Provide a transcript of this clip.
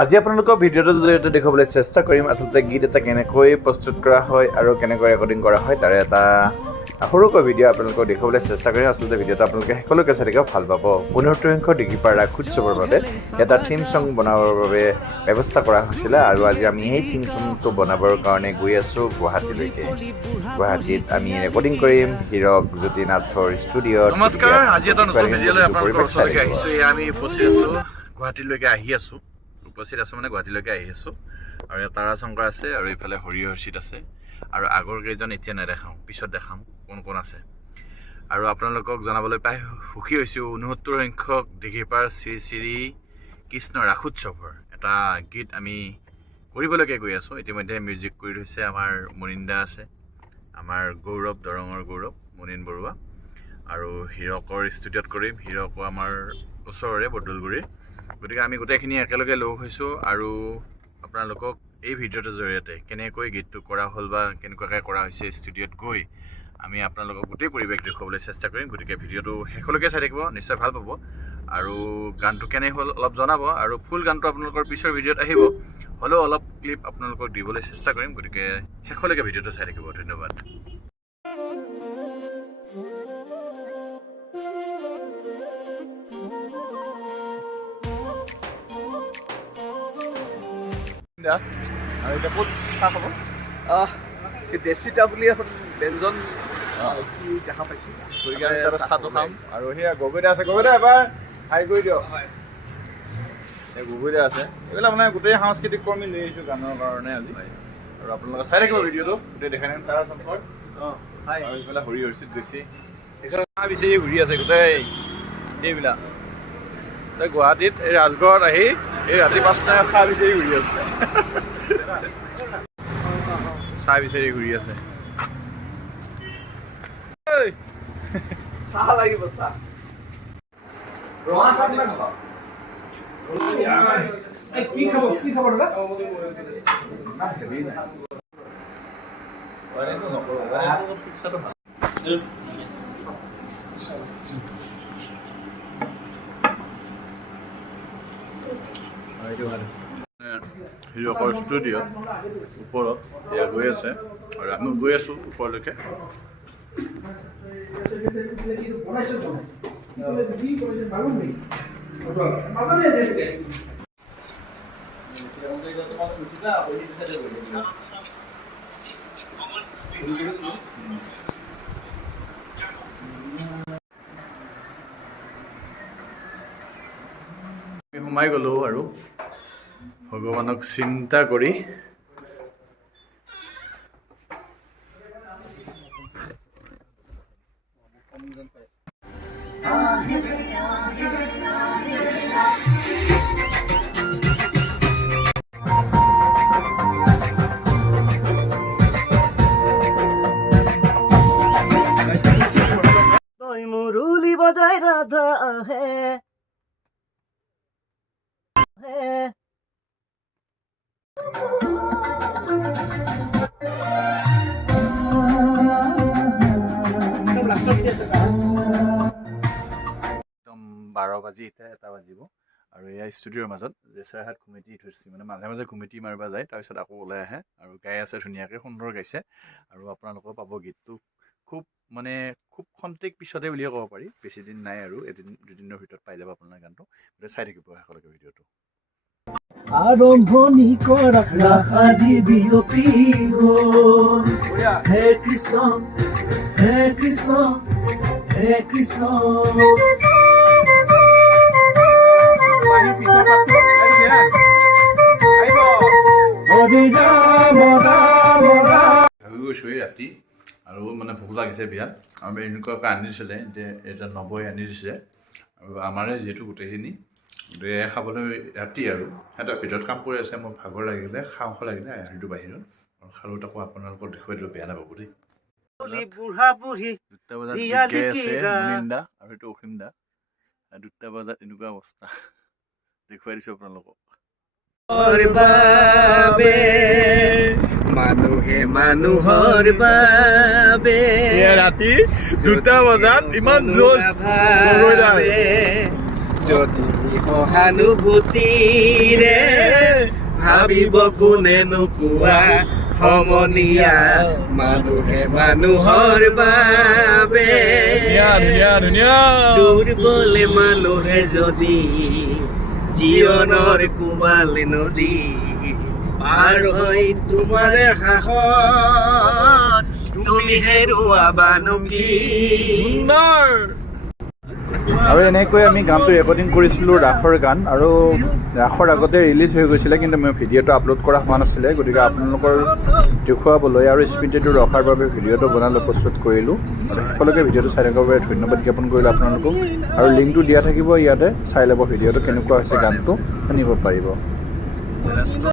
আজি আপোনালোকৰ ভিডিঅ'টোৰ জৰিয়তে দেখুৱাবলৈ চেষ্টা কৰিম আচলতে গীত এটা কেনেকৈ প্ৰস্তুত কৰা হয় আৰু কেনেকৈ ৰেকৰ্ডিং কৰা হয় তাৰে এটা সৰুকৈ ভিডিঅ' আপোনালোকক দেখুৱাবলৈ চেষ্টা কৰিম। আচলতে ভিডিঅ'টো আপোনালোকে শেষলৈকে চাই থাকিব ভাল পাব। 75 ডিগ্ৰীপাৰা ৰাসোৎসৱৰ বাবে এটা থিম ছং বনাবৰ বাবে ব্যৱস্থা কৰা হৈছিলে আৰু আজি আমি সেই থিম ছংটো বনাবৰ কাৰণে গৈ আছোঁ গুৱাহাটীলৈকে। গুৱাহাটীত আমি ৰেকৰ্ডিং কৰিম হীৰক জ্যোতিনাথৰ ষ্টুডিঅ'ত। নমস্কাৰ, আজি এটা নতুন ভিডিঅ'লৈ আপোনালোকৰ ওচৰলৈকে আহিছোঁ। এয়া আমি উপস্থিত আছোঁ গুৱাহাটীলৈকে আহি আছোঁ। উপস্থিত আছোঁ মানে গুৱাহাটীলৈকে আহি আছোঁ আৰু ইয়াত তাৰা শংকৰ আছে আৰু এইফালে হৰিহৰ্ষিত আছে আৰু আগৰ কেইজন এতিয়া নেদেখাওঁ, পিছত দেখাম কোন কোন আছে। আৰু আপোনালোকক জনাবলৈ পাই সুখী হৈছোঁ 69 সংখ্যক ডিগ্ৰীপাৰ শ্ৰী শ্ৰী কৃষ্ণ ৰাসোৎসৱৰ এটা গীত আমি কৰিবলৈকে গৈ আছোঁ। ইতিমধ্যে মিউজিক কৰি থৈছে আমাৰ মুনিন্দা আছে, আমাৰ গৌৰৱ দৰঙৰ গৌৰৱ মুনিন বৰুৱা আৰু হীৰকৰ ষ্টুডিঅ'ত কৰিম। হীৰকো আমাৰ ওচৰৰে বদলগুৰিৰ। গতিকে আমি গোটেইখিনি একেলগে লগ হৈছোঁ আৰু আপোনালোকক এই ভিডিঅ'টোৰ জৰিয়তে কেনেকৈ গীতটো কৰা হ'ল বা কেনেকুৱাকৈ কৰা হৈছে ষ্টুডিঅ'ত গৈ আমি আপোনালোকক গোটেই পৰিৱেশ দেখুৱাবলৈ চেষ্টা কৰিম। গতিকে ভিডিঅ'টো শেষলৈকে চাই থাকিব, নিশ্চয় ভাল পাব আৰু গানটো কেনে হ'ল অলপ জনাব আৰু ফুল গানটো আপোনালোকৰ পিছৰ ভিডিঅ'ত আহিব, হ'লেও অলপ ক্লিপ আপোনালোকক দিবলৈ চেষ্টা কৰিম। গতিকে শেষলৈকে ভিডিঅ'টো চাই থাকিব। ধন্যবাদ। আৰু এতিয়া ক'ত চাহ খাব? দেশীটা বুলি এখন ব্যঞ্জন দেখা পাইছোঁ, গতিকে আমি তাতে চাহটো খাম। আৰু সেয়া গগৈদা আছে, গগৈদা এবাৰ হাই কৰি দিয়ক। এই গগৈদা আছে, এইবিলাক মানে গোটেই সাংস্কৃতিক কৰ্মী লৈ আহিছোঁ গানৰ কাৰণে আজি। আৰু আপোনালোকে চাই থাকিব ভিডিঅ'টো, গোটেই দেখাই নিম। তাৰা শংকৰ আৰু এইফালে হৰিহৰ্ষিত গৈছে, এইফালে চাহ বিচাৰি ঘূৰি আছে গোটেই এইবিলাক। গুৱাহাটীত এই ৰাজগড়ত আহি এই ৰাতি 5টাত চাহ বিচাৰি ঘূৰি আছে, চাহ বিচাৰি ঘূৰি আছে। চাহ লাগিব, চাহ ৰঙা চাহ বিলাক খাব। কি খাব, কি খাব দাদা? হীৰকৰ ষ্টুডিঅ' ওপৰত এয়া গৈ আছে আৰু আমি গৈ আছোঁ ওপৰলৈকে। আমি সোমাই গ'লোঁ আৰু ভগৱানক চিন্তা কৰি। তই মুৰুলি বজাই ৰাধা হে হে একদম 12 বাজি এতিয়া 1 বাজিব আৰু এয়া ষ্টুডিঅ'ৰ মাজত জেচাৰহাট ঘুমেটি থৈছে, মানে মাজে মাজে ঘুমেটি মাৰিব যায়, তাৰপিছত আকৌ ওলাই আহে আৰু গাই আছে ধুনীয়াকৈ, সুন্দৰ গাইছে। আৰু আপোনালোকেও পাব গীতটো খুব মানে খুব খন্তেক পিছতে বুলিয়ে ক'ব পাৰি, বেছি দিন নাই আৰু এদিন দুদিনৰ ভিতৰত পাই যাব আপোনালোকে গানটো। গতিকে চাই থাকিব শেষলৈকে ভিডিঅ'টো। আৰম্ভণি কৰা ৰাসাজি বিয়পি গ'ল। হে কৃষ্ণ হে কৃষ্ণ হে কৃষ্ণ। হৰি ৰাম ৰাম ৰাম। ভাবি গৈছোঁ এই ৰাতি আৰু মানে ভোক লাগিছে বিয়াত, আৰু এনেকুৱাকৈ আনি দিছিলে, যে এটা নবৈ আনি দিছে আৰু আমাৰে যিহেতু গোটেইখিনি, গতিকে খাবলৈ ৰাতি আৰু সিহঁতৰ ভিতৰত কাম কৰি আছে। মোৰ ভাগৰ লাগিলে, খাওঁ লাগিলে আহিলোঁ বাহিৰত আৰু খালোঁ। তাকো আপোনালোকক দেখুৱাই দিলোঁ, বেয়া নাপাব দেই। বুঢ়া বুঢ়ী 2টা বজাত গীত গাই আছে মুনিন দা আৰু এইটো অসীম দা। 2টা বজাত এনেকুৱা অৱস্থা দেখুৱাই দিছোঁ আপোনালোকক। বাবে মানুহে মানুহৰ বাবে ৰাতি 2টা বজাত ইমান জোচ যদি সহানুভূতিৰে ভাবিব কোনেনো কোৱা সমনীয়া মানুহে মানুহৰ বাবে দুৰ্বলে মানুহে যদি জীৱনৰ কোবাল নদী পাৰ হৈ তোমাৰ সাহস তুমি হেৰুৱাবানো কি আৰু এনেকৈ আমি গানটো ৰেকৰ্ডিং কৰিছিলোঁ ৰাসৰ গান আৰু ৰাসৰ আগতে ৰিলিজ হৈ গৈছিলে কিন্তু মই ভিডিঅ'টো আপলোড কৰা হোৱা নাছিলে গতিকে আপোনালোকৰ দেখুৱাবলৈ আৰু স্মৃতিটো ৰখাৰ বাবে ভিডিঅ'টো বনালোঁ প্ৰস্তুত কৰিলোঁ আৰু সকলোকে ভিডিঅ'টো চাই থকাৰ বাবে ধন্যবাদ জ্ঞাপন কৰিলোঁ আপোনালোকক আৰু লিংকটো দিয়া থাকিব ইয়াতে চাই ল'ব ভিডিঅ'টো কেনেকুৱা হৈছে গানটো শুনিব পাৰিব